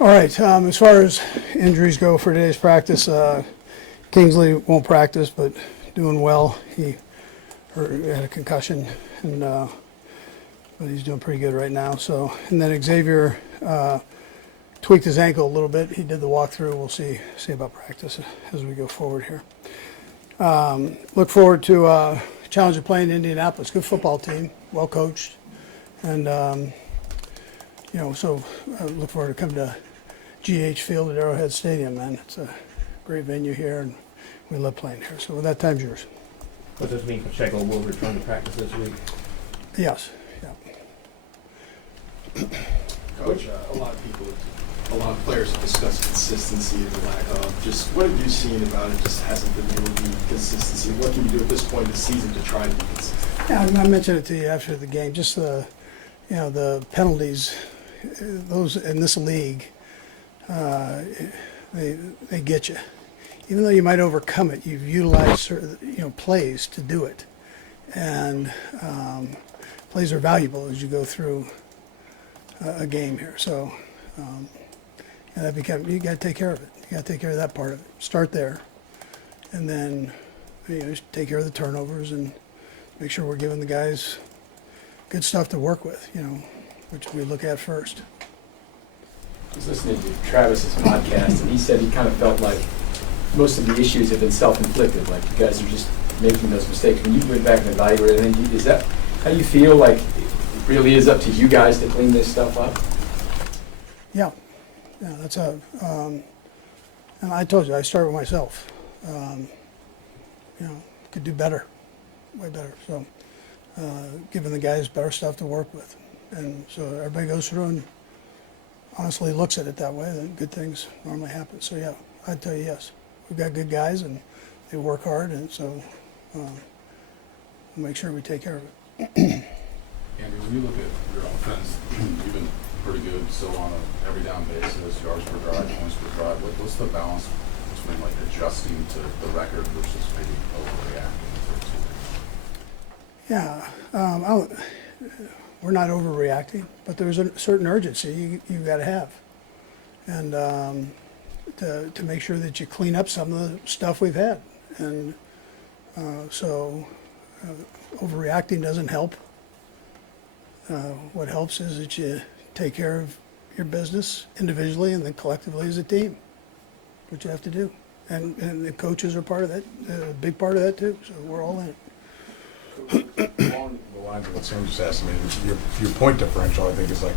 All right, as far as injuries go for today's practice, Kingsley won't practice, but doing well. He had a concussion, and but he's doing pretty good right now. So, and then Xavier tweaked his ankle a little bit. He did the walkthrough. We'll see about practice as we go forward here. Look forward to challenge of playing Indianapolis. Good football team, well coached, and so I look forward to coming to GH Field at Arrowhead Stadium, man. It's a great venue here, and we love playing here. So with that, time's yours. What does this mean Pacheco will return to practice this week? Yes. Yeah. Coach, a lot of players have discussed consistency and the lack of. Just what have you seen about it? Just hasn't been able to be consistency. What can you do at this point in the season to try to be consistent? Yeah, I mentioned it to you after the game. Just the penalties, those in this league, they get you. Even though you might overcome it, you've utilized certain, plays to do it, and plays are valuable as you go through a game here. So, and you got to take care of it. You got to take care of that part of it. Start there, and then just take care of the turnovers and make sure we're giving the guys good stuff to work with. Which we look at first. I was listening to Travis's podcast, and he said he kind of felt like most of the issues have been self-inflicted. Like you guys are just making those mistakes. When you went back and evaluated everything, is that how you feel? Like it really is up to you guys to clean this stuff up? Yeah, that's and I told you I start with myself. Could do better, way better. So, giving the guys better stuff to work with, and so everybody goes through and honestly looks at it that way. Then good things normally happen. So yeah, I'd tell you yes. We've got good guys and they work hard, and so we'll make sure we take care of it. Andy, when you look at your offense, you've been pretty good still on an every down basis, yards per drive, points per drive. What's the balance between like adjusting to the record versus maybe overreacting? Yeah, we're not overreacting, but there's a certain urgency you've got to have, and to make sure that you clean up some of the stuff we've had, and so overreacting doesn't help. What helps is that you take care of your business individually and then collectively as a team. What you have to do, and the coaches are part of that, a big part of that too. So we're all in it. Along the lines of what Sam just asked me, your point differential, I think, is like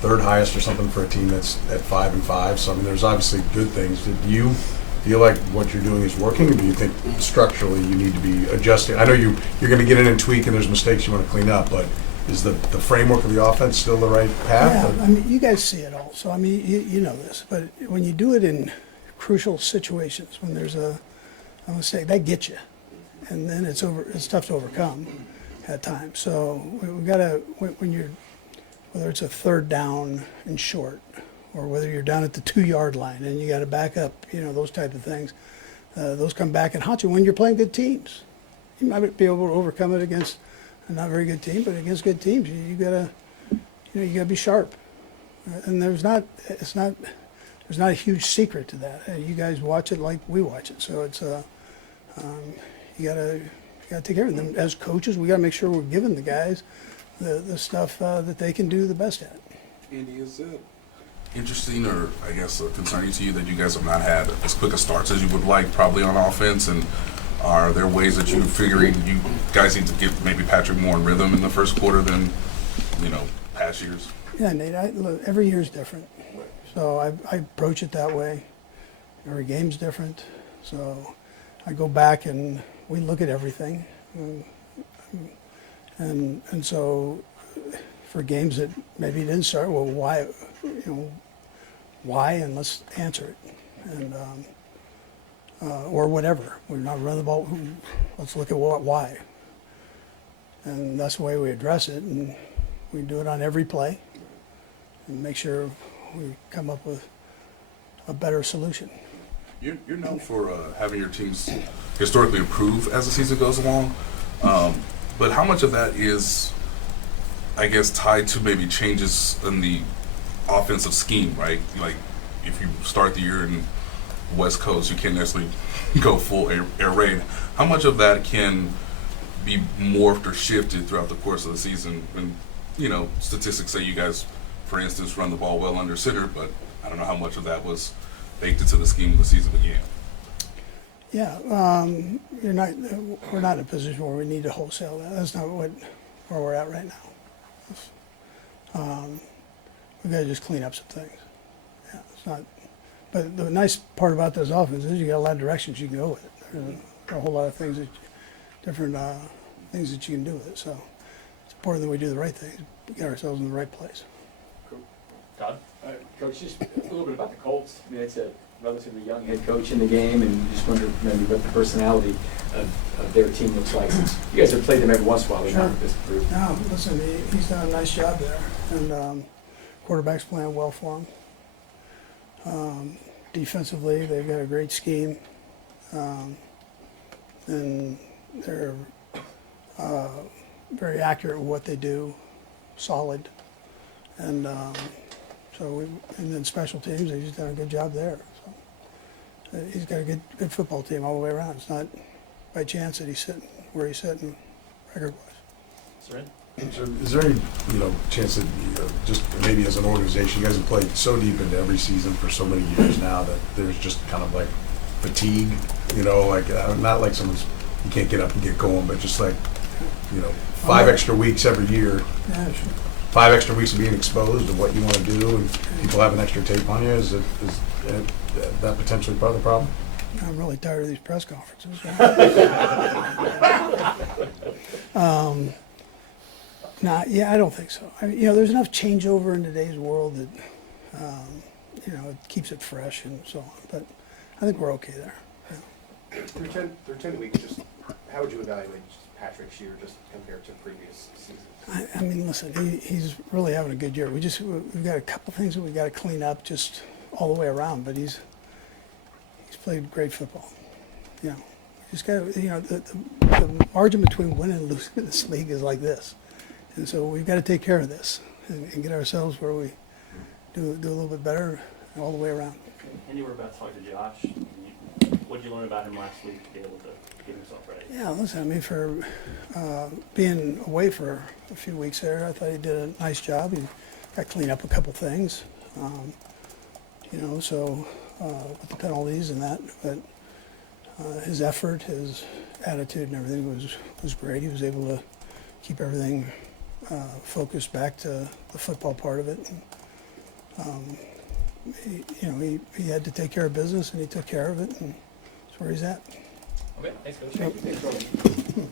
third highest or something for a team that's at 5-5. So I mean, there's obviously good things. Do you feel like what you're doing is working, or do you think structurally you need to be adjusting? I know you're going to get in and tweak, and there's mistakes you want to clean up, but is the framework of the offense still the right path? Yeah, I mean, you guys see it all. So I mean, you know this, but when you do it in crucial situations, when there's a mistake, that gets you, and then it's tough to overcome at times. So we got to, whether it's a third down and short, or whether you're down at the 2-yard line and you got to back up, those type of things, those come back and haunt you when you're playing good teams. You might be able to overcome it against a not very good team, but against good teams, you gotta be sharp. And there's not a huge secret to that. You guys watch it like we watch it, so it's you gotta take care of them. As coaches, we gotta make sure we're giving the guys the stuff that they can do the best at. Andy, is it interesting, or I guess concerning to you, that you guys have not had as quick a starts as you would like, probably on offense? And are there ways that you're figuring you guys need to give maybe Patrick more in rhythm in the first quarter than past years? Yeah, Nate. Look, every year is different, so I approach it that way. Every game's different, so I go back and we look at everything, and so for games that maybe didn't start, well, why, and let's answer it, and or whatever. We're not running the ball. Let's look at why, and that's the way we address it, and we do it on every play, and make sure we come up with a better solution. You're known for having your teams historically improve as the season goes along, but how much of that is, I guess, tied to maybe changes in the offensive scheme, right? Like, if you start the year in West Coast, you can't necessarily go full air raid. How much of that can be morphed or shifted throughout the course of the season? When, you know, statistics say you guys, for instance, run the ball well under center, but I don't know how much of that was baked into the scheme when the season began. Yeah, we're not in a position where we need to wholesale that. That's not where we're at right now. We've got to just clean up some things. Yeah, it's not. But the nice part about those offenses is you got a lot of directions you can go with it. There's a whole lot of things different things that you can do with it. So it's important that we do the right things, get ourselves in the right place. Cool. Todd? Coach, just a little bit about the Colts. I mean, it's a relatively young head coach in the game, and just wonder maybe what the personality of their team looks like. Since you guys have played them every once in a while, but not with this group. No, listen, he's done a nice job there, and quarterback's playing well for him. Defensively, they've got a great scheme, and they're very accurate with what they do, solid, and and then special teams, they've just done a good job there. So, he's got a good football team all the way around. It's not by chance that he's sitting where he's sitting record-wise. Seren? So is there any, chance that, just maybe as an organization, you guys have played so deep into every season for so many years now that there's just kind of like fatigue, not like someone's, you can't get up and get going, but just like, 5 extra weeks every year, Yeah, sure. 5 extra weeks of being exposed to what you want to do, and people have an extra tape on you. Is that potentially part of the problem? I'm really tired of these press conferences. I don't think so. I mean, there's enough changeover in today's world that, it keeps it fresh and so on. But I think we're okay there. Yeah. Through 10 weeks, just how would you evaluate Patrick Shear just compared to previous seasons? I mean, listen, he's really having a good year. We've got a couple things that we got to clean up just all the way around. But he's played great football. Just got the margin between winning and losing in this league is like this. And so we've got to take care of this and get ourselves where we do a little bit better all the way around. And you were about to talk to Josh. What did you learn about him last week to be able to get himself ready? Yeah, listen, I mean, for being away for a few weeks there, I thought he did a nice job. He got to clean up a couple things, with the penalties and that. But his effort, his attitude and everything was great. He was able to keep everything focused back to the football part of it. And, he had to take care of business, and he took care of it, and that's where he's at. Okay, thanks, Coach. Yep. Thanks, Jordan.